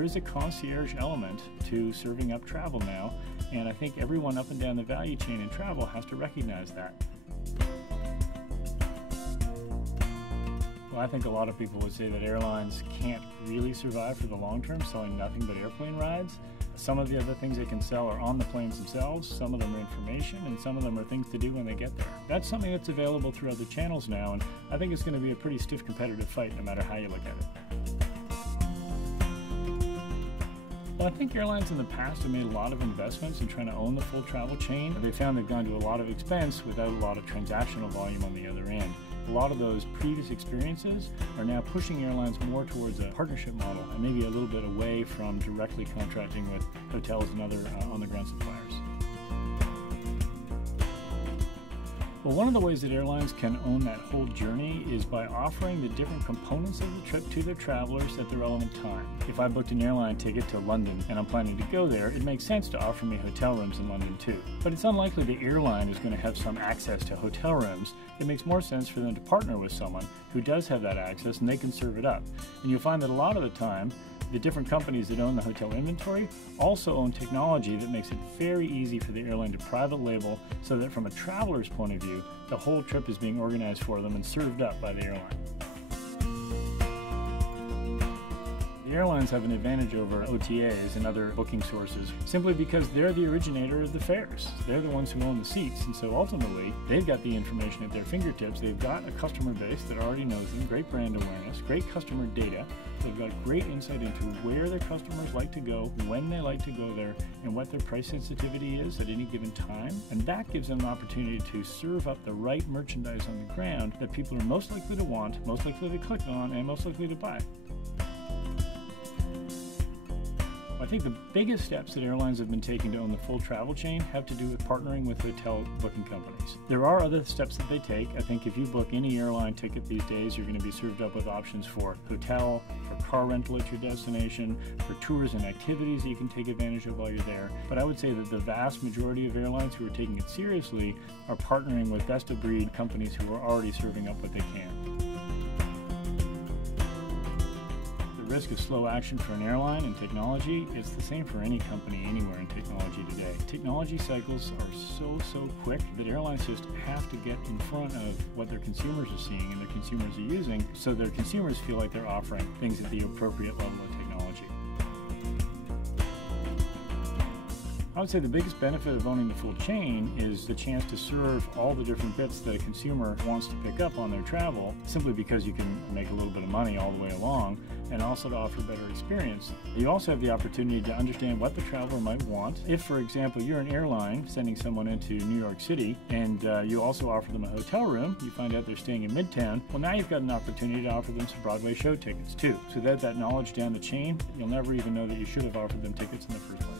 there is a concierge element to serving up travel now, and I think everyone up and down the value chain in travel has to recognize that. Well, I think a lot of people would say that airlines can't really survive for the long term selling nothing but airplane rides. Some of the other things they can sell are on the planes themselves, some of them are information, and some of them are things to do when they get there. That's something that's available through other channels now, and I think it's going to be a pretty stiff competitive fight no matter how you look at it. Well, I think airlines in the past have made a lot of investments in trying to own the full travel chain. They found they've gone to a lot of expense without a lot of transactional volume on the other end. A lot of those previous experiences are now pushing airlines more towards a partnership model and maybe a little bit away from directly contracting with hotels and other on-the-ground suppliers. Well, one of the ways that airlines can own that whole journey is by offering the different components of the trip to their travelers at the relevant time. If I booked an airline ticket to London and I'm planning to go there, it makes sense to offer me hotel rooms in London too. But it's unlikely the airline is going to have some access to hotel rooms. It makes more sense for them to partner with someone who does have that access and they can serve it up. And you'll find that a lot of the time, the different companies that own the hotel inventory also own technology that makes it very easy for the airline to private label so that from a traveler's point of view, the whole trip is being organized for them and served up by the airline. The airlines have an advantage over OTAs and other booking sources simply because they're the originator of the fares. They're the ones who own the seats, and so ultimately they've got the information at their fingertips. They've got a customer base that already knows them, great brand awareness, great customer data. They've got great insight into where their customers like to go, when they like to go there, and what their price sensitivity is at any given time. And that gives them an opportunity to serve up the right merchandise on the ground that people are most likely to want, most likely to click on, and most likely to buy. I think the biggest steps that airlines have been taking to own the full travel chain have to do with partnering with hotel booking companies. There are other steps that they take. I think if you book any airline ticket these days, you're going to be served up with options for hotel, for car rental at your destination, for tours and activities that you can take advantage of while you're there. But I would say that the vast majority of airlines who are taking it seriously are partnering with best-of-breed companies who are already serving up what they can. The risk of slow action for an airline in technology is the same for any company anywhere in technology today. Technology cycles are so quick that airlines just have to get in front of what their consumers are seeing and their consumers are using so their consumers feel like they're offering things at the appropriate level of technology. I would say the biggest benefit of owning the full chain is the chance to serve all the different bits that a consumer wants to pick up on their travel, simply because you can make a little bit of money all the way along, and also to offer better experience. You also have the opportunity to understand what the traveler might want. If, for example, you're an airline sending someone into New York City and you also offer them a hotel room, you find out they're staying in Midtown, well, now you've got an opportunity to offer them some Broadway show tickets too. So that knowledge down the chain, you'll never even know that you should have offered them tickets in the first place.